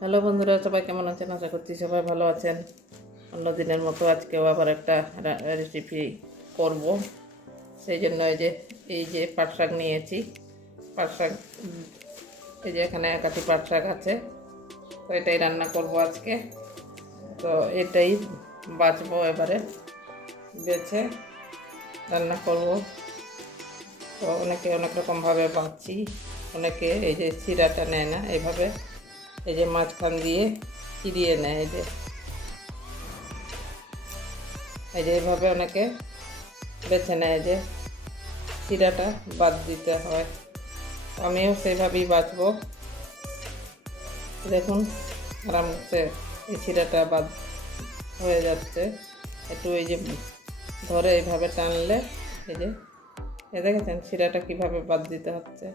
Hello বন্ধুরা, সবাই কেমন আছেন? আশা করছি সবাই ভালো আছেন। অন্য দিনের মতো আজকেও আবার একটা রেসিপি করব। সেই জন্য এই যে এই যে পাট শাক নিয়েছি। পাট শাক এই যে এখানে একাটি পাট শাক আছে। তো এটাই রান্না করব আজকে। তো এটাই বাছবো এবারে। বেছে রান্না করব। তো অনেকে অনেক রকমভাবে বাঁচি, অনেকে এই যে চিরাটা নেয় না এইভাবে এই যে মাঝখান দিয়ে চিরিয়ে নেয় এই যে। এই যে এইভাবে অনেকে বেছে নেয় যে। চিরাটা বাদ দিতে হয়। আমিও সেইভাবেই বাঁচবো। দেখুন, আরামসে এই চিরাটা বাদ হয়ে যাচ্ছে। একটু এই যে ধরে এইভাবে টানলে এই যে এ দেখেছেন শিরাটা কীভাবে বাদ দিতে হচ্ছে।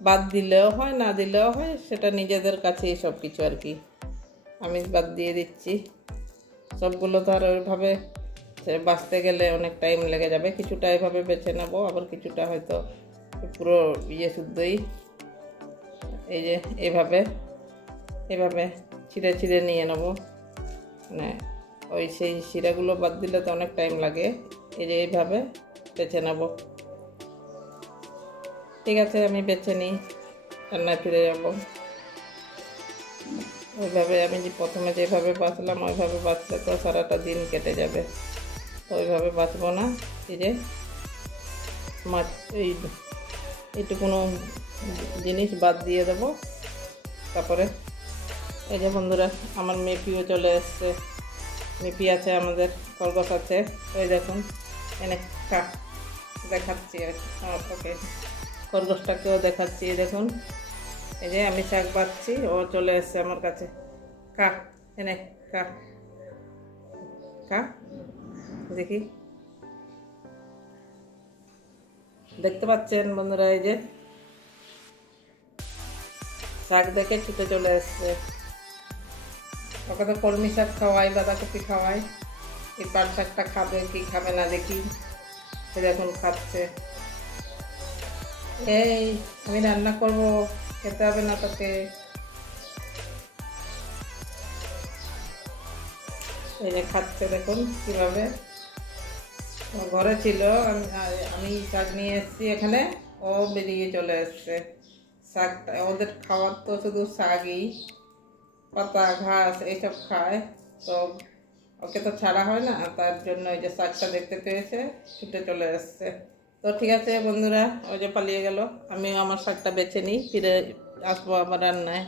বাদ দিলেও হয়, না দিলেও হয়, সেটা নিজেদের কাছেই সব কিছু আর কি। আমি বাদ দিয়ে দিচ্ছি। সবগুলো তো আর ওইভাবে বাঁচতে গেলে অনেক টাইম লেগে যাবে। কিছুটা এভাবে বেছে নেব, আবার কিছুটা হয়তো পুরো ইয়ে শুদ্ধই। এই যে এভাবে এভাবে ছিঁড়ে ছিঁড়ে নিয়ে নেব। মানে ওই সেই শিরাগুলো বাদ দিলে তো অনেক টাইম লাগে। এই যে এইভাবে বেছে নেব। ঠিক আছে, আমি বেছে নিই। রান্নায় ফিরে যাব। ওইভাবে আমি যে প্রথমে যেভাবে বাঁচলাম, ওইভাবে বাঁচলে তো সারাটা দিন কেটে যাবে। ওইভাবে বাঁচবো না ফিরে মাছ, এই এইটুকুনো জিনিস বাদ দিয়ে দেবো। তারপরে এই যে বন্ধুরা, আমার মেপিও চলে এসছে। মেপি আছে আমাদের, খরগোশ আছে। ওই দেখুন, এনে খা, দেখাচ্ছি আর কি। আমার খরগোশটাকেও দেখাচ্ছি দেখুন। এই যে আমি শাক পাচ্ছি ও চলে এসছে আমার কাছে। খা এনে খা। খা, দেখি। দেখতে পাচ্ছেন বন্ধুরা, এই যে শাক দেখে ছুটে চলে এসছে ওকে তো কলমি শাক খাওয়াই বাঁধাকপি খাওয়াই। এই পাট শাকটা খাবে কি খাবে না দেখি। দেখুন, খাচ্ছে। এই, আমি রান্না করব। খেতে হবে না তোকে। এই যে খাচ্ছে দেখুন কীভাবে। ঘরে ছিল, আমি শাক নিয়ে এসেছি এখানে। ও বেরিয়ে চলে এসছে। শাকটা, ওদের খাওয়ার তো শুধু শাকই। পাতা, ঘাস, এইসব খায়। তো ওকে তো ছাড়া হয় না, তার জন্য ওই যে শাকটা দেখতে পেয়েছে, ছুটে চলে এসছে। তো ঠিক আছে, বন্ধুরা, ওই যে পালিয়ে গেল। আমি আমার শাকটা বেছে নিই, ফিরে আসব আবার রান্নায়।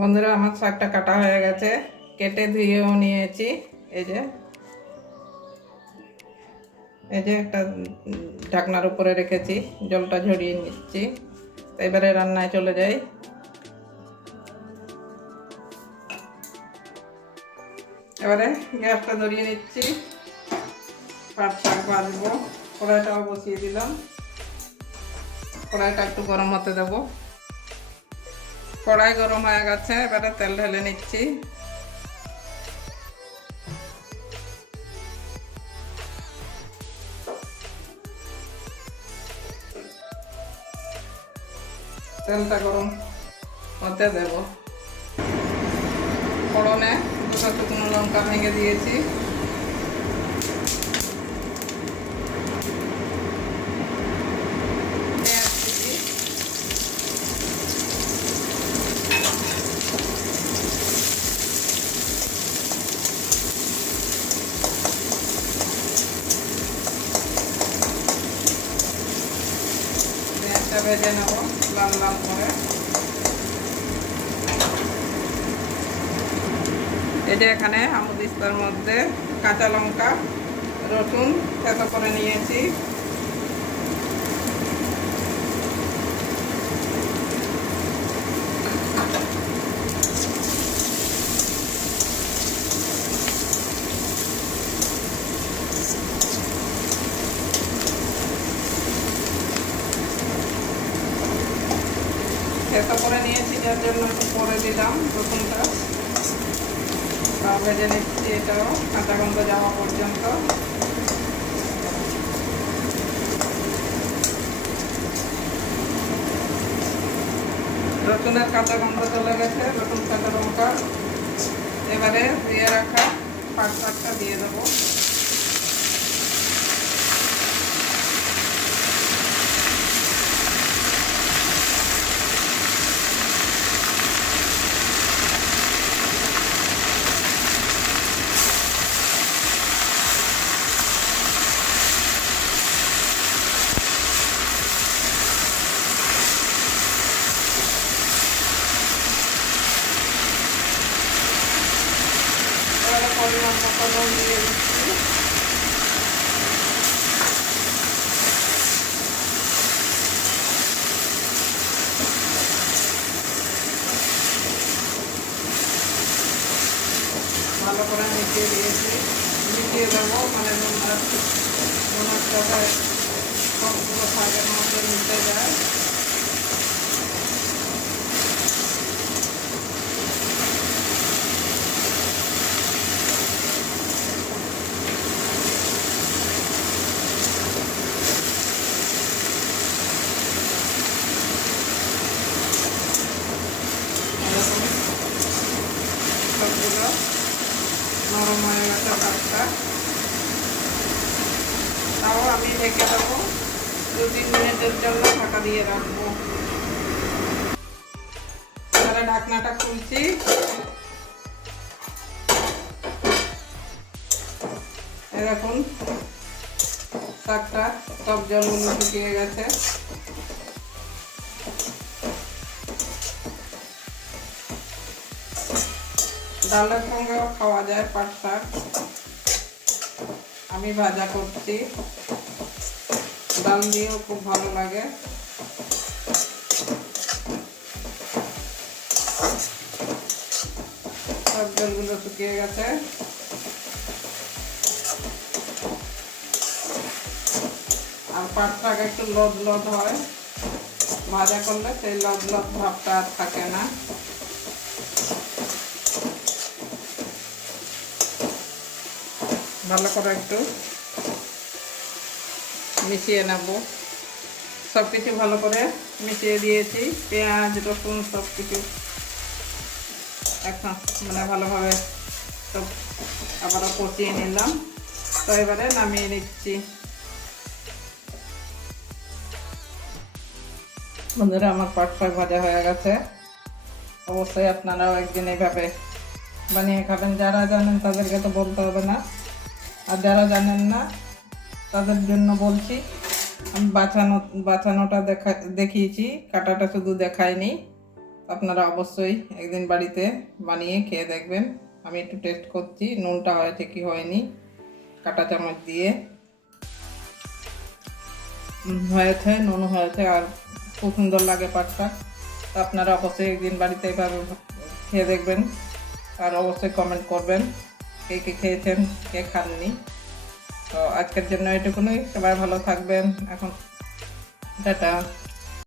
বন্ধুরা, আমার শাকটা কাটা হয়ে গেছে, কেটে ধুয়েও নিয়েছি। এই যে এই যে একটা ঢাকনার উপরে রেখেছি, জলটা ঝরিয়ে নিচ্ছি। এবারে রান্নায় চলে যাই। এবারে গ্যাসটা ধরিয়ে নিচ্ছি। পাট শাক ভাজবো। কড়াইটাও বসিয়ে দিলাম। কড়াইটা একটু গরম হতে দেবো। কড়াই গরম হয়ে গেছে, এবারে তেল ঢেলে নিচ্ছি। তেলটা গরম হতে দেব। ফোড়নে দুটো শুকনো লঙ্কা ভেঙে দিয়েছি পেঁয়াজ কুচি পেঁয়াজটা ভেজে নেব, লাল লাল করে। এই যে এখানে আমুদিস্তার মধ্যে কাঁচা লঙ্কা, রসুন থেতো করে নিয়েছি থেতো যার জন্য একটু করে দিলাম রসুনটা তাও ভেজে নিচ্ছি এটাও কাঁচা গন্ধ যাওয়া পর্যন্ত। রসুনের কাঁচা গন্ধ চলে গেছে রসুন কাঁচা শাক এবারে ধুয়ে রাখা পাট শাকটা দিয়ে দেবো এবারে পরিমাণ মতো নুন দিয়ে দিচ্ছি ভালো করে মিশিয়ে দিয়েছি মিশিয়ে দেবো মানে নুনটা নুনের সাথে সবগুলো শাকের মধ্যে মিশে যায় এরকম সবগুলো নরম হয়ে গেছে ভাতটা তাও আমি ঢেকে দেবো। দু তিন মিনিটের জন্য ঢাকা দিয়ে রাখব। এবারে ঢাকনাটা খুলছি। দেখুন, শাকটা সব জলগুলো শুকিয়ে গেছে। ডালের সঙ্গেও খাওয়া যায় পাট শাক। আমি ভাজা করছি। ডাল দিয়েও খুব ভালো লাগে। সব জলগুলো শুকিয়ে গেছে। আর পাট একটু লদ লদ হয়। ভাজা করলে সেই লদ লদ ভাবটা আর থাকে না। ভালো করে একটু মিশিয়ে নেব। সব কিছু ভালো করে মিশিয়ে দিয়েছি। পেঁয়াজ, রসুন সব কিছু এখন মানে ভালোভাবে সব আবারও কষিয়ে নিলাম। তো এবারে নামিয়ে নিচ্ছি। বন্ধুরা, আমার পাট শাক ভাজা হয়ে গেছে। অবশ্যই আপনারাও একদিন এইভাবে বানিয়ে খাবেন। যারা জানেন তাদেরকে তো বলতে হবে না। আর যারা জানেন না তাদের জন্য বলছি, আমি বাছানো বাছানোটা দেখা, দেখিয়েছি, কাটাটা শুধু দেখাইনি আপনারা অবশ্যই একদিন বাড়িতে বানিয়ে খেয়ে দেখবেন। আমি একটু টেস্ট করছি, নুনটা হয়েছে কি হয়নি, কাটা চামচ দিয়ে। হয়েছে, নুন হয়েছে, আর খুব সুন্দর লাগে পাটটা আপনারা অবশ্যই একদিন বাড়িতে এভাবে খেয়ে দেখবেন। আর অবশ্যই কমেন্ট করবেন, কে কে খেয়েছেন, কে খাননি। তো আজকের জন্য এটুকুনই। সবাই ভালো থাকবেন। এখন টাটা।